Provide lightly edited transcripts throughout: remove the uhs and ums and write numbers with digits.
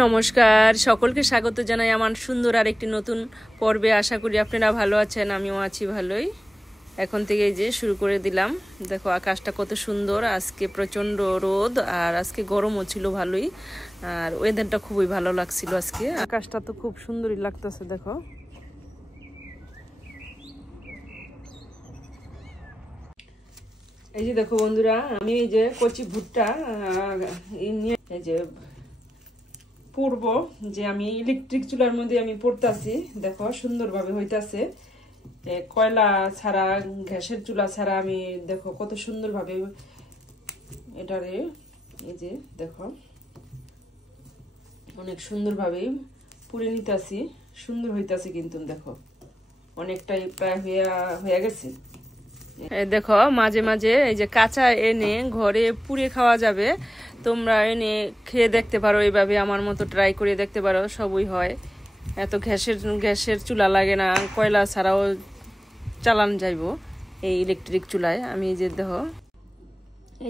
নমস্কার, সকলকে স্বাগত জানাই আমার সুন্দর আর একটি নতুন পর্বে। আশা করি আপনারা ভালো আছেন, আমিও আছি ভালোই। এখন থেকে যে শুরু করে দিলাম। দেখো আকাশটা কত সুন্দর, আজকে প্রচণ্ড রোদ আর আজকে গরমও ছিল ভালোই, আর ওয়েদারটা খুবই ভালো লাগছিল। আজকে আকাশটা তো খুব সুন্দরই লাগতেছে। দেখো এই যে দেখো বন্ধুরা, আমি এই যে কচি ভুট্টা এই যে পূর্ব যে আমি ইলেকট্রিক চুলার মধ্যে আমি পড়তাছি। দেখো সুন্দরভাবে হইতাছে, কয়লা ছাড়া গ্যাসের চুলা ছাড়া আমি দেখো কত সুন্দরভাবে এটারে এই যে দেখো অনেক সুন্দরভাবে পুড়ে নিতেছি। সুন্দর হইতাছে কিন্তু দেখো অনেকটাই প্রায় হয়ে গেছে। দেখো মাঝে মাঝে এই যে কাঁচা এনে ঘরে পুড়ে খাওয়া যাবে, তোমরা এনে খেয়ে দেখতে পারো, এইভাবে আমার মতো ট্রাই করে দেখতে পারো, সবই হয়। এত গ্যাসের চুলা লাগে না, কয়লা ছাড়াও চালান যাইব এই ইলেকট্রিক চুলায়। আমি এই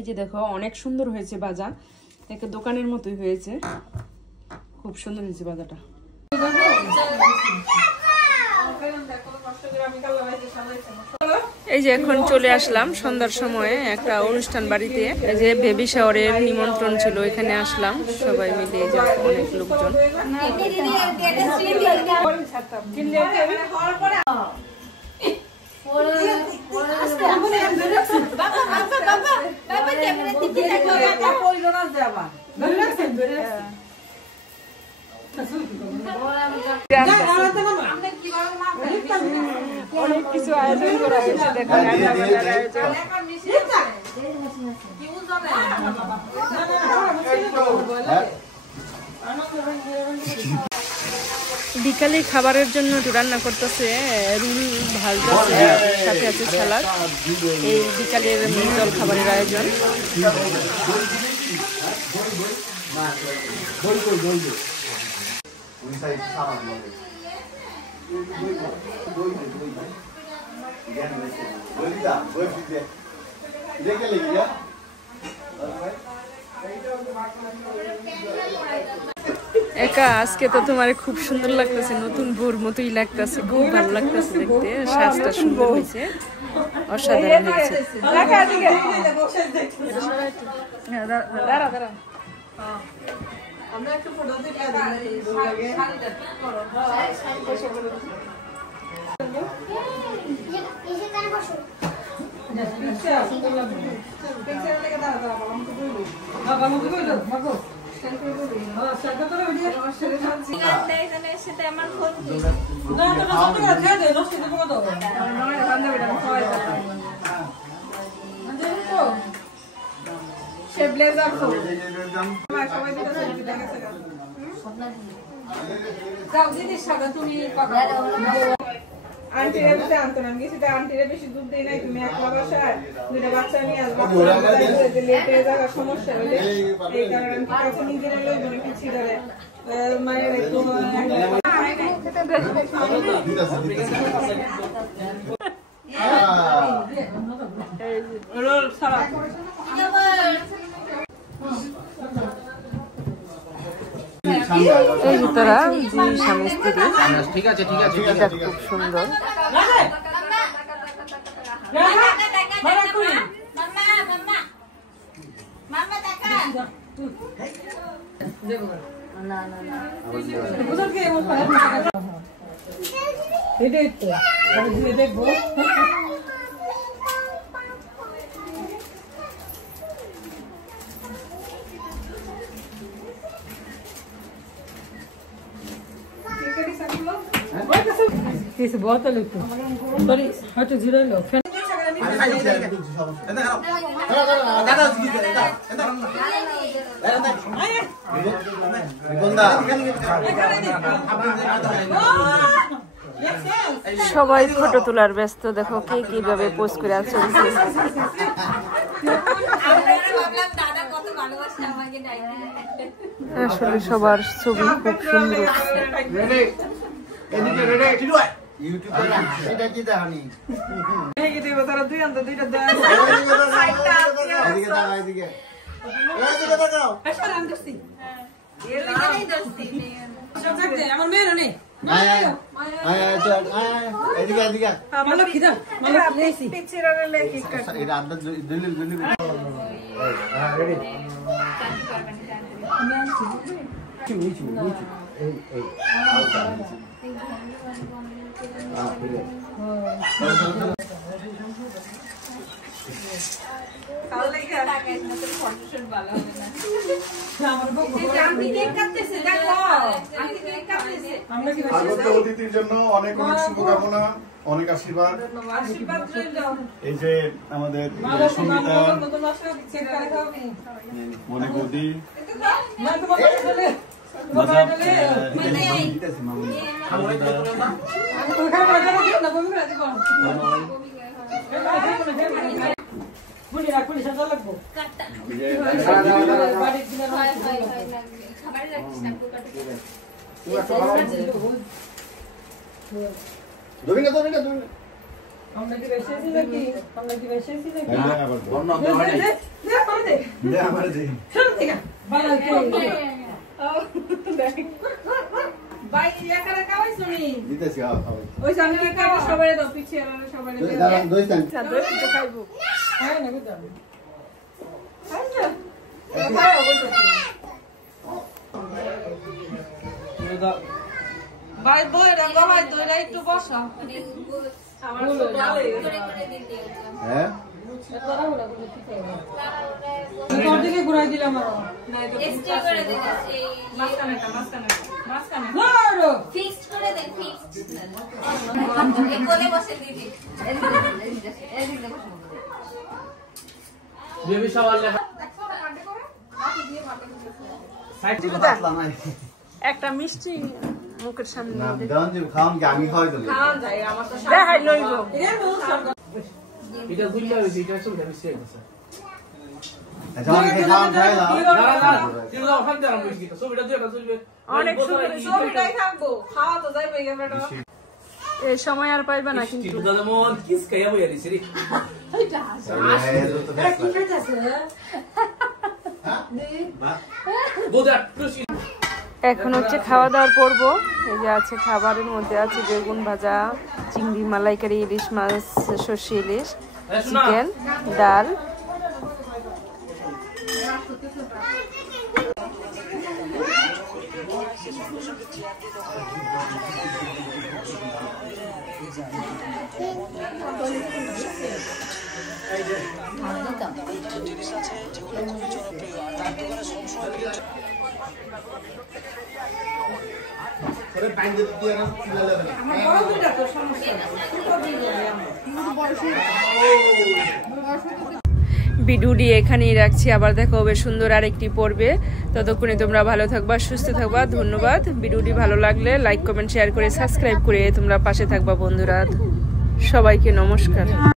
যে দেখো অনেক সুন্দর হয়েছে ভাজা, একটা দোকানের মতোই হয়েছে, খুব সুন্দর হয়েছে ভাজাটা। এই যে এখন চলে আসলাম সন্ধ্যার সময়ে একটা অনুষ্ঠান বাড়িতে, এই যে বেবি শাওয়ারের নিমন্ত্রণ ছিল, এখানে আসলাম সবাই মিলে, এই যে অনেক লোকজন। অনেক কিছু আয়োজন করা হয়েছে, দেখো বিকালে খাবারের জন্য একটু রান্না করতেছে, রুল ভাজতেছে, সাথে আছে সালাদ। এই বিকালের জল খাবারের আয়োজন। একা আজকে তো তোমার খুব সুন্দর লাগতেছে, নতুন বোর মতোই লাগতেছে, খুব ভালো লাগতেছে দেখতে। সাজটা সুন্দর হয়েছে, অসাধারণ হয়েছে। আন্টিরা আনতো না, আমি সেটা আন্টিরা বেশি দুধ দেয় নাই, তুমি একলা বাসায় দুইটা বাচ্চা নিয়ে আসবো, লেট হয়ে যাওয়ার সমস্যা হলে এই কারণে আমি কাছে নিজেরা লইব না কিছু ধরে মায়ের একটু এই যে তারা দুই স্বামী স্ত্রী, ঠিক আছে খুব সুন্দর। দেখবো This bottle is sorry, how to zero low. সবাই ফটো তোলার ব্যস্ত, দেখো কে কিভাবে পোস্ট করে আছে। আসলে সবার ছবি খুব সুন্দর। এটা কি দেখানি তারা দুই আনতো দুইটা দেয় এদিকে তাকাও আমার মেয়ের নেই অতিথির জন্য অনেক অনেক শুভকামনা, অনেক আশীর্বাদ। এই যে আমাদের সঙ্গীতা মনে গদি ভাই বই গলায় তো একটু বসা ঘুরাই দিলাম একটা মিষ্টি মুখের সামনে এই সময় আর পাইবা না কিন্তু এখন হচ্ছে খাওয়া দাওয়ার পর্ব। এই যে আছে খাবারের মধ্যে আছে বেগুন ভাজা, চিংড়ি মালাইকারি, ইলিশ মাছ, সর্ষে ইলিশ, চিকেন, ডাল। ভিডিওটি এখানেই রাখছি, আবার দেখা হবে সুন্দর আরেকটি পর্বে। ততক্ষণে তোমরা ভালো থাকবা, সুস্থ থাকবা। ধন্যবাদ। ভিডিওটি ভালো লাগলে লাইক কমেন্ট শেয়ার করে সাবস্ক্রাইব করে তোমরা পাশে থাকবা বন্ধুরা। সবাইকে নমস্কার।